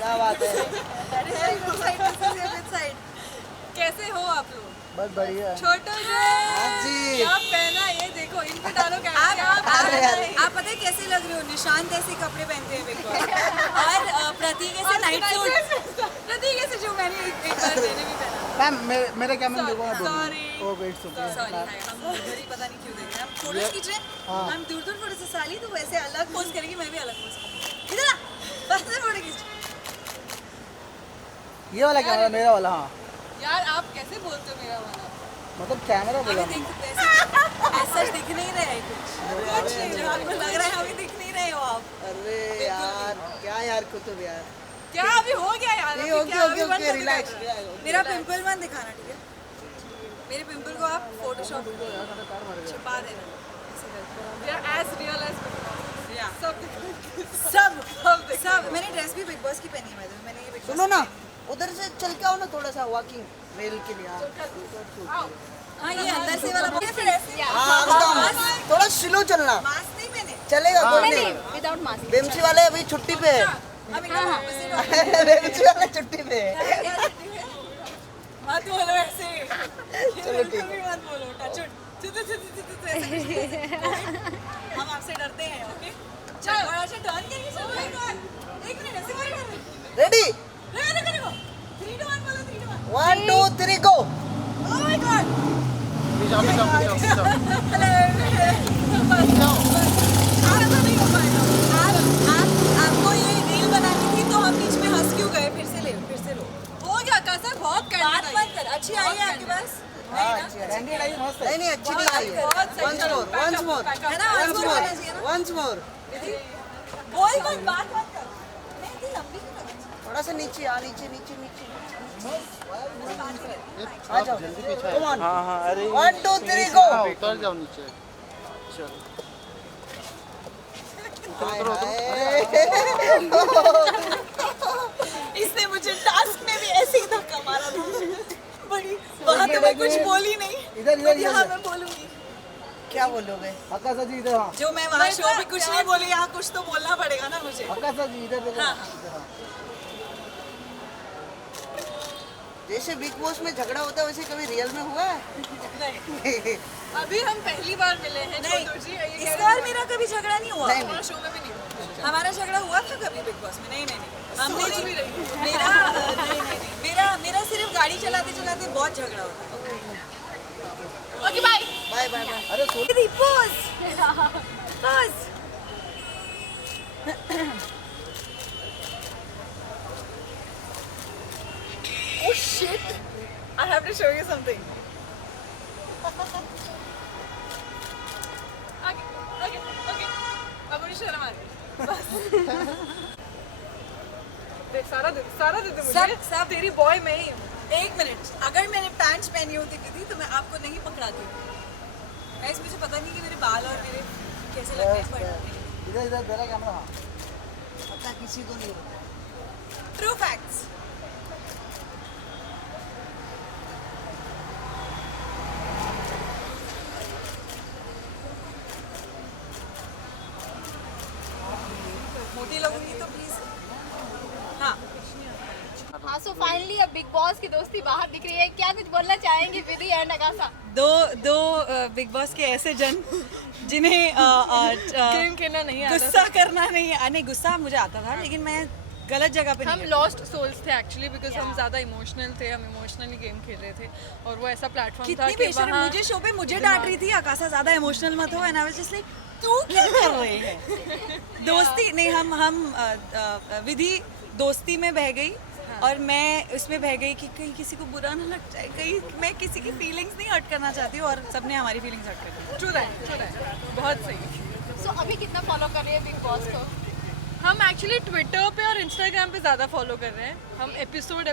क्या बात है। कैसे हो आप लोग? बस बढ़िया। छोटू जी। क्या पहना ये देखो, इन पे डालो क्या? आप पता है कैसे लग रहे हो? निशांत ऐसे कपड़े पहनते हैं बिग बॉस और प्रतीक ऐसे नाइट सूट। प्रतीक ऐसे जो मैंने एक बार मैंने भी पहना। मैम मेरे कैमरा देखो मैं बोलूँ। Sorry. ओ वेट सॉरी हम उधर ही पता नहीं क्यों देख रहे हैं। हम फोटोज खींच रहे हैं। हाँ। हम दूर दूर फोटो से साली तो वैसे अलग पोज करेगी, मैं भी अलग पोज करूंगी। इधर आ बस से फोटो खींच। ये वाला कैमरा मेरा वाला। हाँ यार आप कैसे बोलते हो मेरा वाला? मतलब कैमरा बोला। हमें देख ऐसा दिख नहीं रहा है कुछ नहीं जो आपको लग रहा है। हमें दिख नहीं रहे हो आप। अरे यार क्या यार कुतुब यार। क्या अभी हो गया यार? नहीं अभी ओके क्या? ओके अभी बंद ओके कर रिलैक्स। दिया? मेरा पिंपल मत दिखाना, ठीक है? मेरे पिंपल को आप फोटोशॉप छिपा देना ऐसे करके। We are as real as या सब सब मैंने ड्रेस भी बिग बॉस की पहनी है। मैंने ये बिग बॉस सुनो ना उधर से चल के आओ ना थोड़ा सा वॉकिंग मेल के लिए। हाँ ये अंदर से वाला फिर ऐसे हाँ एकदम थोड़ा स्लो चलना मास्क नहीं मैंने चलेगा कोई नहीं नहीं। Without mask. बेमसी वाले अभी छुट्टी पे है। हम एकदम opposite हो गए। बेमसी वाले छुट्टी पे है। क्या छुट्टी में? मत बोलो ऐसे। चलो ठीक बिल्कुल भी मत बोलो। टच हम आपसे डरते हैं। ओके चलो थोड़ा सा टर्न करके चलो। एक मिनट ऐसे कर रहे। रेडी देखो 3 2 1 बोलो 3 2 1। 1 2 3 गो। Oh my God. आपको ये रील बनानी थी तो हम बीच में हंस क्यों गए? फिर से लो। हो गया कैसा? बहुत बात कैंडिडेट मत कर। अच्छी आई है आपके पास? कैंडी आई मस्त है। नहीं अच्छी नहीं आई है। बहुत सही। once more है ना? once more होना चाहिए ना? once more बोल मत, बात मत कर। नहीं इतनी लंबी क्यों लग रही है? थोड़ा सा नीचे आ नीचे आ जाओ कम ऑन। हां हां अरे 1 2 3 गो। उतर जाओ नीचे। चलो इसने मुझे टास्क में भी ऐसे ही धक्का मारा था। बड़ी वहाँ तो मैं कुछ बोली नहीं। इधर यहाँ मैं बोलूंगी। क्या बोलोगे? अक्का सर जी इधर। हाँ जो मैं वहाँ शो पे कुछ नहीं बोली, यहाँ कुछ तो बोलना पड़ेगा ना मुझे। अक्का सर जी इधर देखो। हाँ। इधर, हाँ। जैसे बिग बॉस में झगड़ा होता है वैसे कभी रियल में हुआ है? नहीं अभी हम पहली बार मिले हैं नहीं छोटू जी। इस बार मेरा कभी झगड़ा नहीं हुआ। नहीं, हमारा शो में भी नहीं हुआ। हमारा झगड़ा हुआ था कभी बिग बॉस में? नहीं हमने सोच भी रही हूँ। मेरा सिर्फ गाड़ी चलाते चलाते बहुत झगड़ा होता है। Okay bye. Bye bye bye. अरे सो दीदी pose pose. Oh shit! I have to show you something. Okay. अब मुझे शर्म आ रही है। देख सारा दे दे मुझे। सब तेरी बॉय मैं ही हूँ। एक मिनट, अगर मैंने पैंट्स पहनी होती थी तो मैं आपको नहीं पकड़ाती। गाइस मुझे पता नहीं कि मेरे बाल और मेरे कैसे लगते हैं पर इधर मेरा कैमरा। हाँ पता किसी को नहीं होता। True facts. मोटी लोगों की तो प्लीज। हाँ हाँ सो फाइनली अब बिग बॉस की दोस्ती बाहर दिख रही है। क्या कुछ बोलना चाहेंगे विधि एंड अगासा? दो बिग बॉस के ऐसे जन जिन्हें गेम खेलना नहीं आता। गुस्सा करना नहीं गुस्सा मुझे आता था लेकिन मैं गलत जगह पे हम नहीं लॉस्ट सोल्स थे एक्चुअली बिकॉज हम ज़्यादा इमोशनल थे। हम इमोशनली गेम खेल रहे थे और वो ऐसा प्लेटफॉर्म था कितनी कि बेशर्म। वहाँ मुझे शो पे मुझे डांट रही थी आकाशा ज्यादा इमोशनल मत हो। And I was just like तू क्या कर रही है? दोस्ती नहीं हम विधि दोस्ती में बह गई और मैं उसमें बह गई कि कहीं किसी को बुरा ना लग जाए, कहीं मैं किसी की फीलिंग्स नहीं हर्ट करना चाहती हूँ और सबने हमारी फीलिंग्स हर्ट कर दी। ट्रू दैट बहुत सही। सो अभी कितना फॉलो कर रही है बिग बॉस को? हम एक्चुअली ट्विटर पे और इंस्टाग्राम पे ज़्यादा फॉलो कर रहे हैं। हम एपिसोड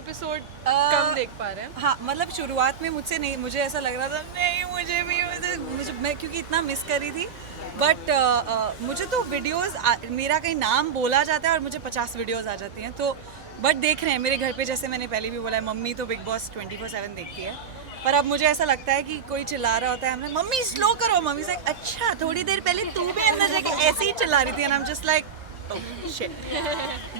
कम देख पा रहे हैं। हाँ मतलब शुरुआत में मुझसे नहीं, मुझे ऐसा लग रहा था नहीं मुझे भी मैं क्योंकि इतना मिस कर रही थी। बट मुझे तो वीडियोस मेरा कहीं नाम बोला जाता है और मुझे 50 वीडियोस आ जाती हैं तो बट देख रहे हैं मेरे घर पे। जैसे मैंने पहले भी बोला है मम्मी तो बिग बॉस 24/7 देखती है पर अब मुझे ऐसा लगता है कि कोई चिल्ला रहा होता है हमने मम्मी स्लो करो। मम्मी से अच्छा थोड़ी देर पहले तू भी अंदर जाके ऐसे ही चिल्ला रही थी and I am just like shit.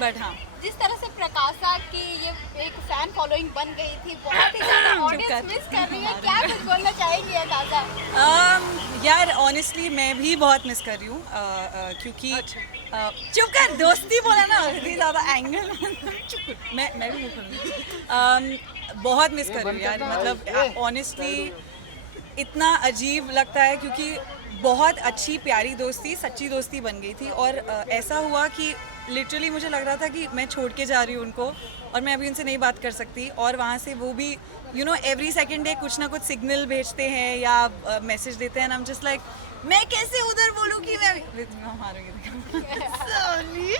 But हाँ जिस तरह से प्रकाशा की ये एक फैन फॉलोइंग बन गई थी, बहुत ही ज्यादा ऑडियंस मिस कर रही है, क्या कुछ बोलना चाहेंगी आकाशा? यार ऑनेस्टली मैं भी बहुत मिस कर रही हूँ क्योंकि चुप कर, दोस्ती बोला ना, इतनी ज़्यादा एंगल मैं भी नहीं खोलूँगी। बहुत मिस कर रही हूँ यार, मतलब ऑनेस्टली इतना अजीब लगता है क्योंकि बहुत अच्छी प्यारी दोस्ती, सच्ची दोस्ती बन गई थी और ऐसा हुआ कि लिटरली मुझे लग रहा था कि मैं छोड़ के जा रही हूँ उनको और मैं अभी उनसे नहीं बात कर सकती, और वहाँ से वो भी you know every second day कुछ ना कुछ सिग्नल भेजते हैं या मैसेज देते हैं, आई एम जस्ट लाइक मैं कैसे उधर बोलूँ कि मैं सॉरी।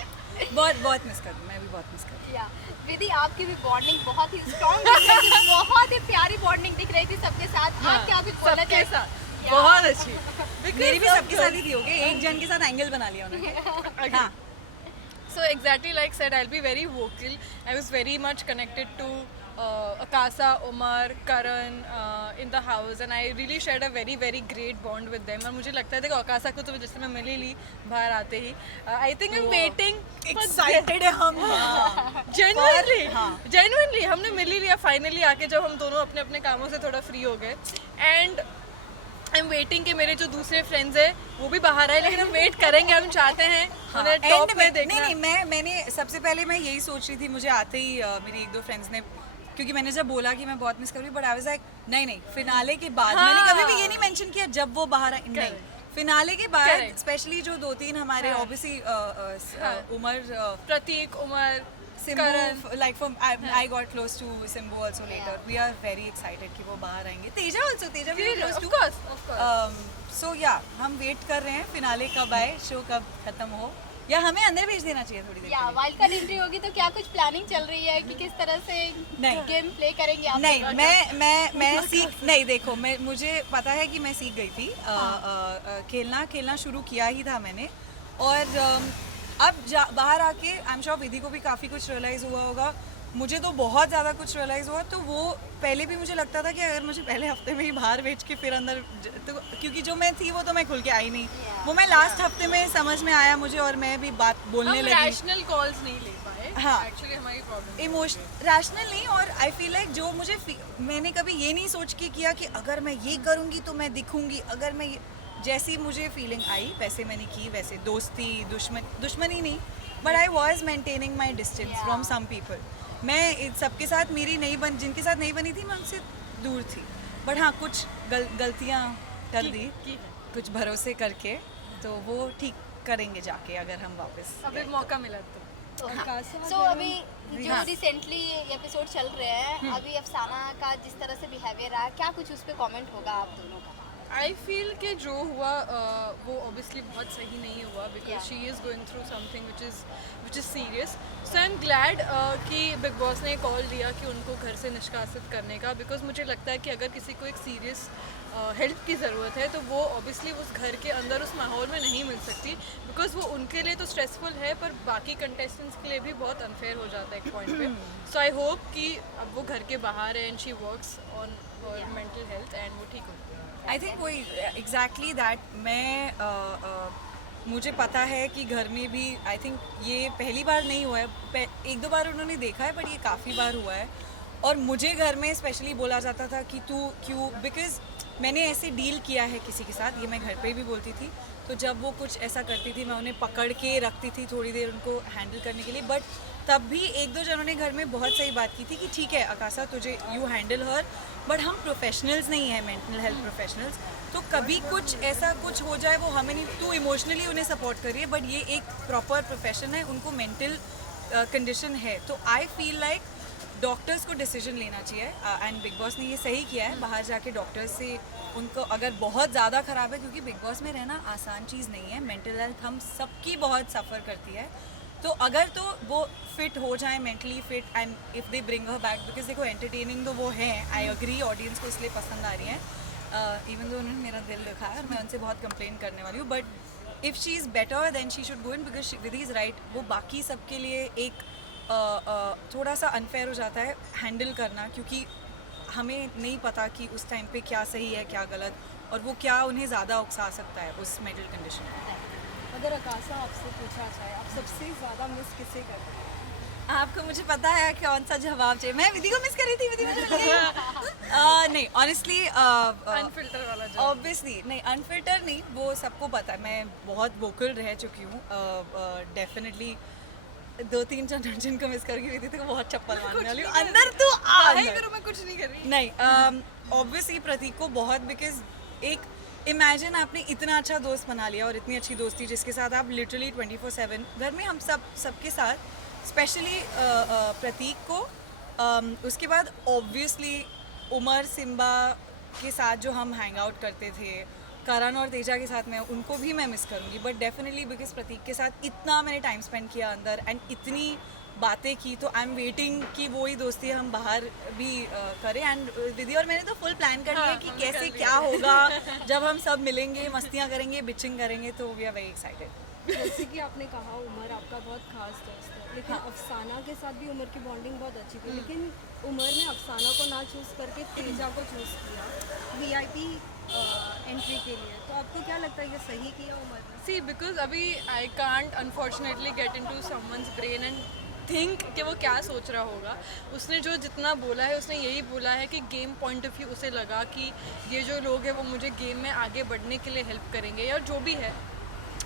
बहुत मिस कर रही हूँ, मैं भी बहुत मिस कर रही हूँ। या विधि, आपकी भी बॉन्डिंग बहुत ही स्ट्रॉन्ग दिख रही थी, बहुत ही प्यारी बॉन्डिंग दिख रही थी सबके साथ। आप क्या कुछ बोलना सबके चाहेंगे? साथ बहुत अच्छी। मेरी भी सबके साथ ही थी, हो गई एक जन के साथ एंगल बना लिया उन्होंने। हाँ So exactly like said, I'll be very vocal. I was very much connected to Akasa, Umar, Karan in the house, and I really shared a very great bond with them. और मुझे लगता है देखो Akasa को तो जैसे मैं मिल ही ली बाहर आते ही, I think I'm waiting. Excited है हम। Genuinely हमने मिल ही लिया फाइनली आके, जब हम दोनों अपने अपने कामों से थोड़ा फ्री हो गए, एंड आई एम वेटिंग कि मेरे जो दूसरे फ्रेंड्स हैं वो भी बाहर आए, लेकिन हम वेट करेंगे, हम चाहते हैं उन्हें टॉप में देखना। नहीं, मैंने सबसे पहले मैं यही सोच रही थी, मुझे आते ही मेरी एक दो फ्रेंड्स ने, क्योंकि मैंने जब बोला कि मैं बहुत मिस कर रही हूँ, बट आई वाज लाइक नहीं फिनाले के बाद। मैंने कभी भी ये नहीं मेंशन किया जब वो बाहर आए, नहीं, फिनाले के बाद स्पेशली जो 2-3 हमारे obviously Umar, Prateek, Umar, Simbu, like from I got close to Simbu also later. We are very excited कि वो बाहर आएंगे. Teja also, Teja we are close to. Of course. So yeah, हम वेट कर रहे हैं फिनाले कब आए, शो कब खत्म हो, या हमें अंदर भेज देना चाहिए थोड़ी देर। या वाइल्ड कार्ड एंट्री होगी तो क्या कुछ प्लानिंग चल रही है कि किस तरह से गेम प्ले करेंगे आप? नहीं, मैं सीख नहीं, देखो मुझे पता है कि मैं सीख गई थी, खेलना शुरू किया ही था मैंने, और अब बाहर आके आई एम श्योर विधि को भी काफ़ी कुछ रियलाइज़ हुआ होगा, मुझे तो बहुत ज़्यादा कुछ रियलाइज़ हुआ। तो वो पहले भी मुझे लगता था कि अगर मुझे पहले हफ्ते में ही बाहर भेज के फिर अंदर, तो क्योंकि जो मैं थी वो तो मैं खुल के आई नहीं, वो मैं लास्ट हफ्ते में समझ में आया मुझे, और मैं भी बात बोलने लगी। रैशनल कॉल्स नहीं ले पाए, हाँ एक्चुअली हमारी प्रॉब्लम इमोशनल रैशनल नहीं, और आई फील लाइक जो मुझे मैंने कभी ये नहीं सोच के किया कि अगर मैं ये करूँगी तो मैं दिखूँगी, अगर मैं जैसी मुझे फीलिंग आई वैसे मैंने की, वैसे दोस्ती दुश्मनी नहीं, but I was maintaining my distance from some people. मैं सबके साथ मेरी नहीं बन, जिनके साथ नहीं बनी थी मैं उनसे दूर थी, बट हाँ कुछ गलतियाँ कर दी कुछ भरोसे करके, तो वो ठीक करेंगे जाके अगर हम वापस अभी मौका मिला तो। सो अभी जो रिसेंटली एपिसोड चल रहे हैं, अभी अफसाना का जिस तरह से बिहेवियर रहा, क्या कुछ उस पर कॉमेंट होगा आप दोनों का? आई फील कि जो हुआ वो ऑब्वियसली बहुत सही नहीं हुआ, because she is going through something which is serious. So I am glad कि बिग बॉस ने कॉल दिया कि उनको घर से निष्कासित करने का, बिकॉज मुझे लगता है कि अगर किसी को एक सीरियस हेल्प की ज़रूरत है तो वो ऑब्वियसली उस घर के अंदर उस माहौल में नहीं मिल सकती, बिकॉज वो उनके लिए तो स्ट्रेसफुल है, पर बाकी कंटेस्टेंट्स के लिए भी बहुत अनफेयर हो जाता है एक पॉइंट पे। सो आई होप कि अब वो घर के बाहर है and she works on her mental health and वो ठीक हो। आई थिंक वही एग्जैक्टली दैट, मैं मुझे पता है कि घर में भी आई थिंक ये पहली बार नहीं हुआ है, 1-2 बार उन्होंने देखा है, बट ये काफ़ी बार हुआ है, और मुझे घर में स्पेशली बोला जाता था कि तू क्यों, बिकॉज मैंने ऐसे डील किया है किसी के साथ, ये मैं घर पे भी बोलती थी, तो जब वो कुछ ऐसा करती थी मैं उन्हें पकड़ के रखती थी थोड़ी देर उनको हैंडल करने के लिए, बट तब भी 1-2 जनों ने घर में बहुत सही बात की थी कि ठीक है आकाशा तुझे यू हैंडल हर, बट हम प्रोफेशनल्स नहीं हैं, मेंटल हेल्थ प्रोफेशनल्स, तो कभी कुछ ऐसा कुछ हो जाए वो हमें नहीं, तू इमोशनली उन्हें सपोर्ट करिए, बट ये एक प्रॉपर प्रोफेशन है, उनको मेंटल कंडीशन है, तो आई फील लाइक डॉक्टर्स को डिसीजन लेना चाहिए, एंड बिग बॉस ने ये सही किया है, बाहर जाके डॉक्टर्स से उनको अगर बहुत ज़्यादा ख़राब है, क्योंकि बिग बॉस में रहना आसान चीज़ नहीं है, मेंटल हेल्थ हम सबकी बहुत सफ़र करती है, तो अगर तो वो फिट हो जाए mentally fit, and if they bring her back, because देखो एंटरटेनिंग तो वो हैं, आई एग्री ऑडियंस को इसलिए पसंद आ रही हैं, इवन दो उन्होंने मेरा दिल दिखा है और मैं उनसे बहुत कंप्लेन करने वाली हूँ, but if she is better than she should go in, because Vidhi is right, वो बाकी सबके लिए एक थोड़ा सा अनफेयर हो जाता है हैंडल करना, क्योंकि हमें नहीं पता कि उस टाइम पे क्या सही है क्या गलत, और वो क्या उन्हें ज़्यादा उकसा सकता है उस मेंटल कंडीशन में। अगर आकाशा आपसे पूछा जाए आप सबसे ज़्यादा मिस किसे करते हैं? आपको मुझे पता है कौन सा जवाब चाहिए. मैं विधि को मिस कर रही थी. विधि मुझे मिल गई. नहीं ऑनेस्टली अनफिल्टर वाला जवाब. ऑब्वियसली नहीं, अनफिल्टर नहीं, वो सबको पता है. मैं बहुत वोकल रह चुकी हूँ. डेफिनेटली 2-3 जिनको मिस करके विधि तो बहुत चप्पल मारने वाली हूँ. अंदर तो नहीं करूँ, मैं कुछ नहीं कर रही. नहीं ऑब्वियसली प्रतीक को बहुत, बिकॉज एक इमेजिन आपने इतना अच्छा दोस्त बना लिया और इतनी अच्छी दोस्ती जिसके साथ आप लिटरली 24/7 घर में हम सबके साथ, स्पेशली प्रतीक को. उसके बाद ऑब्वियसली उमर सिम्बा के साथ जो हम हैंग आउट करते थे, करण और तेजा के साथ मैं उनको भी मैं मिस करूँगी. बट डेफिनेटली बिकॉज प्रतीक के साथ इतना मैंने टाइम स्पेंड किया अंदर एंड इतनी बातें की, तो आई एम वेटिंग कि वो ही दोस्ती हम बाहर भी करें. एंड विधि और मैंने तो फुल प्लान कर लिया कि कैसे क्या होगा जब हम सब मिलेंगे, मस्तियाँ करेंगे, बिचिंग करेंगे. तो वी आर वेरी एक्साइटेड. जैसे कि आपने कहा उमर आपका बहुत खास दोस्त है, लेकिन अफसाना के साथ भी उमर की बॉन्डिंग बहुत अच्छी थी, लेकिन उमर ने अफसाना को ना चूज़ करके तेजा को चूज़ किया VIP एंट्री के लिए. तो आपको क्या लगता है ये सही किया उमर ने? सी बिकॉज अभी I can't unfortunately get into someone's brain and think कि वो क्या सोच रहा होगा. उसने जो जितना बोला है उसने यही बोला है कि गेम पॉइंट ऑफ व्यू उसे लगा कि ये जो लोग हैं वो मुझे गेम में आगे बढ़ने के लिए हेल्प करेंगे या जो भी है.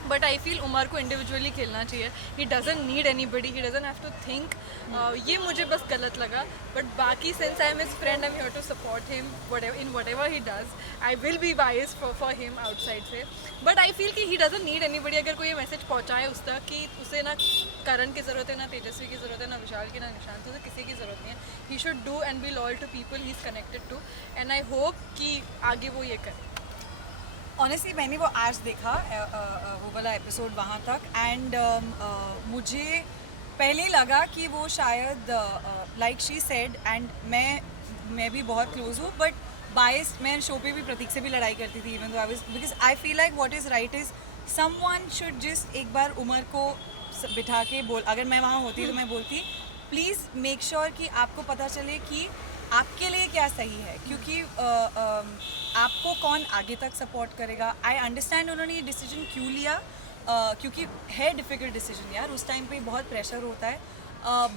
बट आई फील उमर को इंडिविजुअली खेलना चाहिए. He doesn't need anybody, he doesn't have to think. ये मुझे बस गलत लगा. बट बाकी since I am his friend, I am here to support him in whatever he does. I will be bias for him outside से. But I feel कि he doesn't need anybody. अगर कोई ये message पहुँचाए उस तक कि उसे ना करण की ज़रूरत है, ना तेजस्वी की ज़रूरत है, ना विशाल की, ना निशांत, तो किसी की ज़रूरत नहीं है. He should do and be loyal to people he is connected to. And I hope कि आगे वो ये करे. ऑनेस्टली मैंने वो आज देखा वो वाला एपिसोड वहाँ तक. एंड मुझे पहले लगा कि वो शायद लाइक शी सेड, एंड मैं भी बहुत क्लोज हूँ, बट बायस मैं शो पे भी प्रतीक से भी लड़ाई करती थी even though I was, because I feel like what is right is someone should just एक बार उमर को बिठा के बोल. अगर मैं वहाँ होती तो मैं बोलती प्लीज़ मेक श्योर कि आपको पता चले कि आपके लिए क्या सही है, क्योंकि आपको कौन आगे तक सपोर्ट करेगा. आई अंडरस्टैंड उन्होंने ये डिसीजन क्यों लिया, क्योंकि है डिफ़िकल्ट डिसीजन यार. उस टाइम पे बहुत प्रेशर होता है.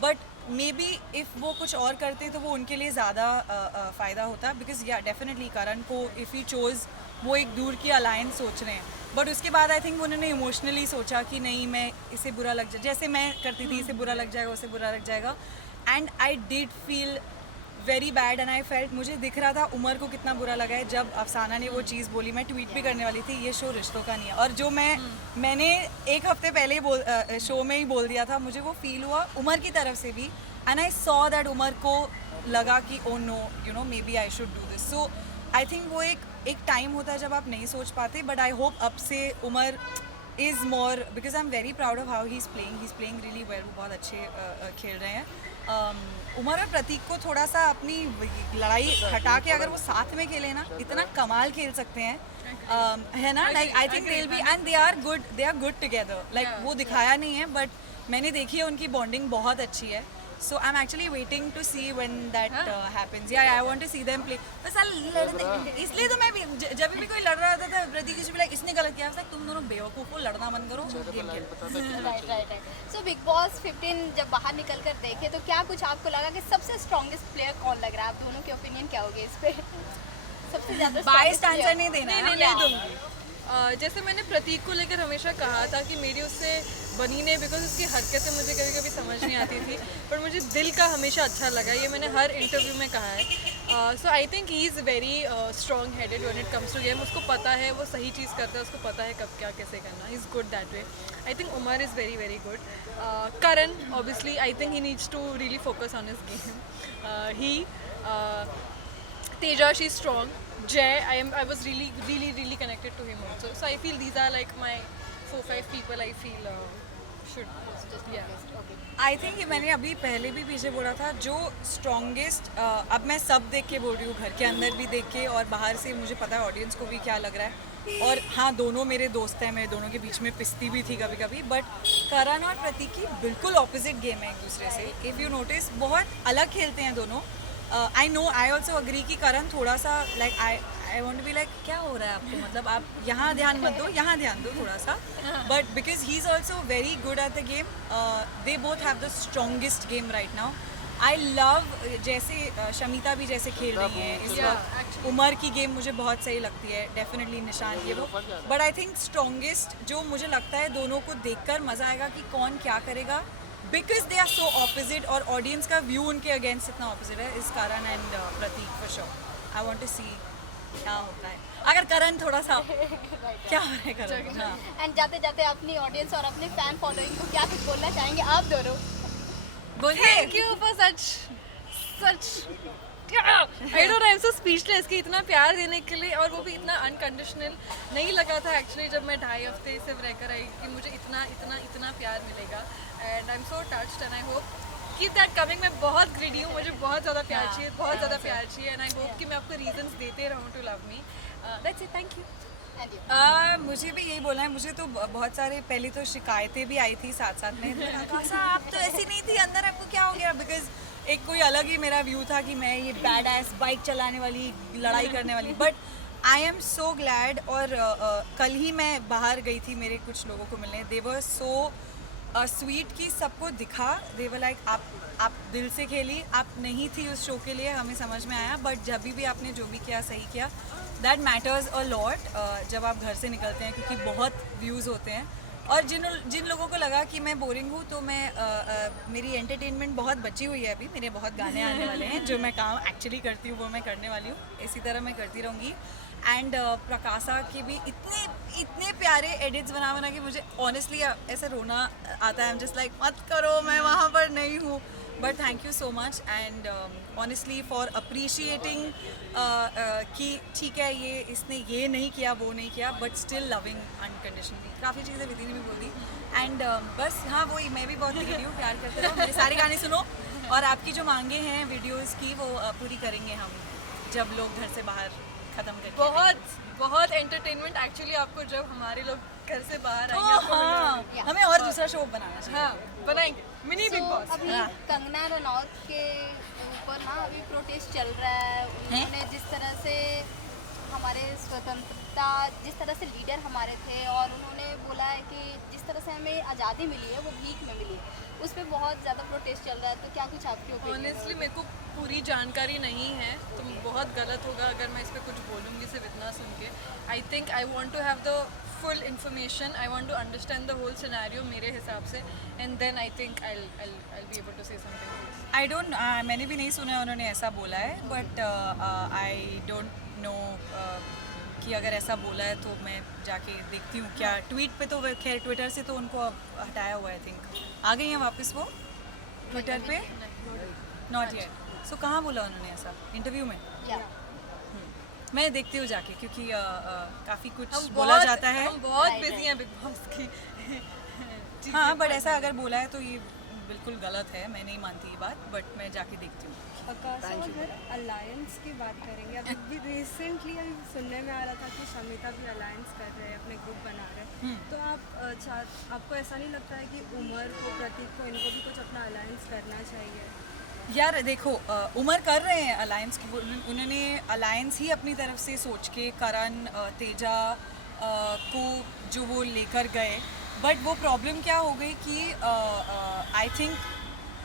बट मे बी इफ़ वो कुछ और करते तो वो उनके लिए ज़्यादा फ़ायदा होता. बिकॉज या डेफिनेटली करण को इफ़ ही चोज़ वो एक दूर की अलायंस सोच रहे हैं, बट उसके बाद आई थिंक उन्होंने इमोशनली सोचा कि नहीं मैं इसे बुरा लग जाए, जैसे मैं करती थी, इसे बुरा लग जाएगा, उसे बुरा लग जाएगा. And I did feel very bad and I felt, मुझे दिख रहा था उमर को कितना बुरा लगा है जब अफसाना ने वो चीज़ बोली. मैं ट्वीट भी करने वाली थी ये शो रिश्तों का नहीं है, और जो मैंने एक हफ्ते पहले ही शो में ही बोल दिया था, मुझे वो फील हुआ उमर की तरफ से भी. And I saw that Umar को लगा कि oh no you know maybe I should do this. So I think वो एक टाइम होता है जब आप नहीं सोच पाते. बट आई होप अब से Umar is more, because I am very proud of how he is playing really well. वो बहुत अच्छे खेल रहे हैं. उमर और प्रतीक को थोड़ा सा अपनी लड़ाई हटा के अगर वो साथ में खेले ना, इतना कमाल खेल सकते हैं. है ना, like I think they will be and they are good together. Like वो दिखाया नहीं है बट मैंने देखी है उनकी बॉन्डिंग बहुत अच्छी है. So I'm actually waiting to see when that happens. Yeah, I want to see them play. बस लड़ने इसलिए तो मैं भी जब भी कोई लड़ रहा था प्रतीक जी भी लाइक इसने गलत किया, तुम दोनों बेवकूफ़ हो, लड़ना बंद करो, गेम खेलो. राइट. सो बिग बॉस 15 जब बाहर निकल कर देखे तो क्या कुछ आपको लगा कि सबसे स्ट्रॉन्गेस्ट प्लेयर कौन लग रहा है? आप दोनों के ओपिनियन क्या होगे इस पे? सबसे ज़्यादा बायस्ड आंसर नहीं देना है. नहीं दूंगी. जैसे मैंने प्रतीक को लेकर हमेशा कहा था कि मेरी उससे बनी नहीं, बिकॉज उसकी हरकतें मुझे कभी कभी समझ नहीं आती थी, पर मुझे दिल का हमेशा अच्छा लगा. ये मैंने हर इंटरव्यू में कहा है. So I think he is very strong headed when it comes to game. उसको पता है वो सही चीज़ करता है, उसको पता है कब क्या कैसे करना. He is good that way. I think Umar is very very good. Karan obviously I think he needs to really focus on his game. Teja, she's strong. Jay, I was really connected to him also. So I feel these are like my 4-5 people I feel should I think मैंने अभी पहले भी पीछे बोला था जो strongest. अब मैं सब देख के बोल रही हूँ, घर के अंदर भी देख के और बाहर से मुझे पता है ऑडियंस को भी क्या लग रहा है. और हाँ, दोनों मेरे दोस्त हैं, मैं दोनों के बीच में पिसती भी थी कभी कभी. बट करण और प्रतीक की बिल्कुल ऑपोजिट गेम है एक दूसरे से. इफ़ यू नोटिस बहुत अलग खेलते हैं दोनों. I know, I also agree कि करण थोड़ा सा like I want to be like क्या हो रहा है आपको, मतलब आप यहाँ ध्यान मत दो, यहाँ ध्यान दो थोड़ा सा. But because he is also very good at the game, they both have the strongest game right now. I love जैसे शमिता भी जैसे खेल रही हैं इस वक्त. उमर की गेम मुझे बहुत सही लगती है, डेफिनेटली निशान ये वो. बट आई थिंक स्ट्रॉन्गेस्ट जो मुझे लगता है दोनों को देखकर मज़ा आएगा कि कौन क्या करेगा, because they are so opposite और ऑडियंस का व्यू उनके अगेंस्ट इतना ऑपोजिट है. इस Karan and Pratik for sure. I want to see क्या होता है. अगर करण थोड़ा सा क्या हो रहा है करण. हाँ. एंड जाते जाते अपनी ऑडियंस और अपने फैन फॉलोइंग को क्या कुछ बोलना चाहेंगे आप दोनों? बोलिए. Thank you for such I don't know, I'm so speechless कि इतना प्यार देने के लिए, और वो भी इतना अनकंडीशनल. नहीं लगा था एक्चुअली जब मैं 2.5 हफ्ते सिर्फ रहकर आई कि मुझे इतना इतना इतना प्यार मिलेगा. And I am so touched and I hope keep that coming. मैं बहुत ग्रीडी हूँ, मुझे बहुत ज़्यादा प्यार चाहिए, बहुत ज़्यादा प्यार चाहिए. एंड आई होप कि मैं आपको रीजंस देते रहूँ to love me. That's it. Thank you. And you? मुझे भी यही बोलना है. मुझे तो बहुत सारे पहले तो शिकायतें भी आई थी साथ साथ में. आकाशा आप तो ऐसी नहीं थी, अंदर आपको क्या हो गया. बिकॉज एक कोई अलग ही मेरा व्यू था कि मैं ये बैड एस बाइक चलाने वाली, लड़ाई करने वाली. But I am so glad. और कल ही मैं बाहर गई थी मेरे कुछ लोगों को मिलने. दे वर सो स्वीट की सबको दिखा. दे वर लाइक आप दिल से खेली, आप नहीं थी उस शो के लिए, हमें समझ में आया. बट जब भी आपने जो भी किया सही किया. दैट मैटर्स अ लॉट जब आप घर से निकलते हैं, क्योंकि बहुत व्यूज़ होते हैं. और जिन लोगों को लगा कि मैं बोरिंग हूँ, तो मैं मेरी एंटरटेनमेंट बहुत बची हुई है अभी. मेरे बहुत गाने आने वाले हैं. जो मैं काम एक्चुअली करती हूँ वो मैं करने वाली हूँ. इसी तरह मैं करती रहूँगी. एंड प्रकाशा के भी इतने प्यारे एडिट्स बना के मुझे ऑनेस्टली ऐसा रोना आता है. आई एम जस्ट लाइक मत करो, मैं वहाँ पर नहीं हूँ. But thank you so much and honestly for appreciating कि ठीक है ये इसने ये नहीं किया वो नहीं किया, बट स्टिल लविंग अनकंडीशनली. काफ़ी चीज़ें विधि ने भी बोल दी. एंड बस हाँ वही, मैं भी बहुत निकली हूँ. प्यार करते रहो, मेरे सारे गाने सुनो. और आपकी जो मांगे हैं वीडियोस की वो पूरी करेंगे हम जब लोग घर से बाहर ख़त्म करके. बहुत एंटरटेनमेंट एक्चुअली आपको जब हमारे लोग घर से बाहर तो आएंगे. हाँ, हमें और दूसरा शो बनाना चाहिए. हाँ बनाएंगे मिनी बिग बॉस. अभी कंगना रनौत के ऊपर ना अभी प्रोटेस्ट चल रहा है. उन्होंने जिस तरह से हमारे स्वतंत्रता, जिस तरह से लीडर हमारे थे, और उन्होंने बोला है कि जिस तरह से हमें आज़ादी मिली है वो भीख में मिली है, उस पर बहुत ज़्यादा प्रोटेस्ट चल रहा है. तो क्या कुछ आपकी ओपिनियन? ऑनेस्टली मेरे को पूरी जानकारी नहीं है, तो बहुत गलत होगा अगर मैं इस पर कुछ बोलूँगी सिर्फ इतना सुन के. I think I want to have the full information. I want to understand the whole scenario मेरे हिसाब से, and then I think I be able to say something. I don't मैंने भी नहीं सुना उन्होंने ऐसा बोला है. बट आई डोंट नो कि अगर ऐसा बोला है तो मैं जाके देखती हूँ क्या. ट्वीट पे तो खैर ट्विटर से तो उनको अब हटाया हुआ है. आई थिंक आ गई हैं वापस वो ट्विटर पे. Not yet. सो कहाँ बोला उन्होंने ऐसा? इंटरव्यू में? या मैं देखती हूँ जाके, क्योंकि काफ़ी कुछ हम बोला जाता है. हम बहुत बिजी हैं बिग बॉस की. हाँ बट ऐसा अगर बोला है तो ये बिल्कुल गलत है. मैं नहीं मानती ये बात, बट मैं जाके देखती हूँ. आकाशा अगर अलायंस की बात करेंगे, अभी रिसेंटली अभी सुनने में आ रहा था कि शमिता भी अलायंस कर रहे हैं, अपने ग्रुप बना रहे हैं. तो आपको ऐसा नहीं लगता है कि उमर को, प्रतीक को, इनको भी कुछ अपना अलायंस करना चाहिए? यार देखो उमर कर रहे हैं अलायंस. उन्होंने अलायंस ही अपनी तरफ से सोच के करण, तेजा को जो वो लेकर गए. बट वो प्रॉब्लम क्या हो गई कि आई थिंक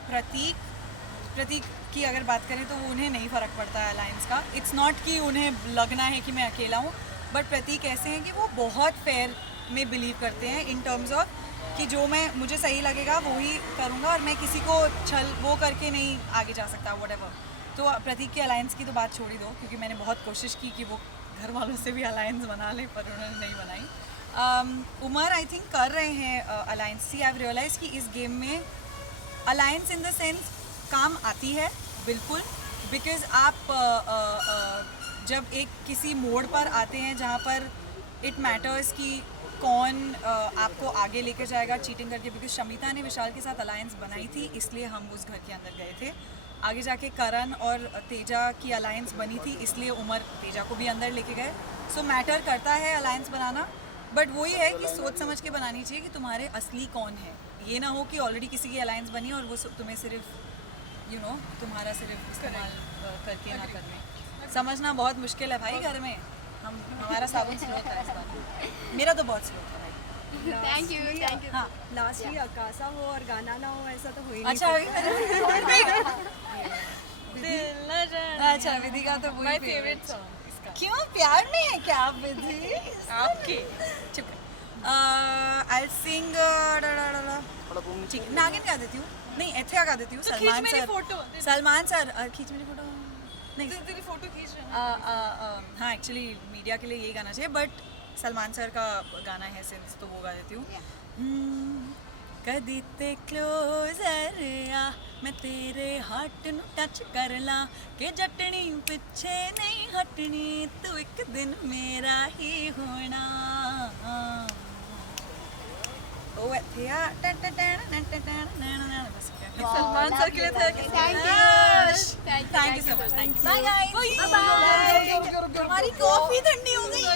प्रतीक की अगर बात करें तो वो उन्हें नहीं फ़र्क पड़ता है अलायंस का. इट्स नॉट कि उन्हें लगना है कि मैं अकेला हूँ. बट प्रतीक ऐसे हैं कि वो बहुत फेयर में बिलीव करते हैं इन टर्म्स ऑफ कि जो मुझे सही लगेगा वो ही करूँगा, और मैं किसी को छल वो करके नहीं आगे जा सकता व्हाटएवर. तो प्रतीक के अलायंस की तो बात छोड़ ही दो, क्योंकि मैंने बहुत कोशिश की कि वो घर वालों से भी अलायंस बना ले, पर उन्होंने नहीं बनाई. उमर आई थिंक कर रहे हैं अलायंस. सी आई रियलाइज़ कि इस गेम में अलायंस इन द सेंस काम आती है बिल्कुल. बिकॉज आप जब एक किसी मोड़ पर आते हैं जहाँ पर इट मैटर्स कि कौन आपको आगे लेकर जाएगा चीटिंग करके. बिकॉज शमिता ने विशाल के साथ अलायंस बनाई थी, इसलिए हम उस घर के अंदर गए थे. आगे जाके करण और तेजा की अलायंस बनी थी, इसलिए उमर तेजा को भी अंदर लेके गए. सो मैटर करता है अलायंस बनाना. बट वही है कि सोच समझ के बनानी चाहिए कि तुम्हारे असली कौन है. ये ना हो कि ऑलरेडी किसी की अलायंस बनी और वो तुम्हें सिर्फ तुम्हारा सिर्फ इस्तेमाल करके ना करने. समझना बहुत मुश्किल है भाई घर में. हमारा साबुन स्लो था इस बार, मेरा तो बहुत स्लो था भाई। थैंक यू हाँ लास्टली अकासा हो और गाना ना हो ऐसा तो हो ही नहीं अच्छा सकता। दिल न जाने अच्छा विधि का तो वही माय favorite फेवरेट सॉन्ग इसका क्यों प्यार में है क्या आप विधि? आपके चुप आई सिंग ठीक नागिन गा देती हूँ, नहीं एथिया गा देती हूँ। तो खींच सलमान मेरी सर, फोटो सलमान सर खींच मेरी फोटो नहीं तेरी फोटो खींच रहे हैं हाँ एक्चुअली मीडिया के लिए यही गाना चाहिए, बट सलमान सर का गाना है सिंस तो वो गा देती हूँ। कदी ते क्लोजर आ मैं तेरे हार्ट नु टच कर ला के जटनी पिछे नहीं हटनी तू एक दिन मेरा ही होना। ओ एथिया बस सलमान सर के लिए था कि thank you so much, thank you, bye guys, bye bye. हमारी कॉफी ठंडी हो गई।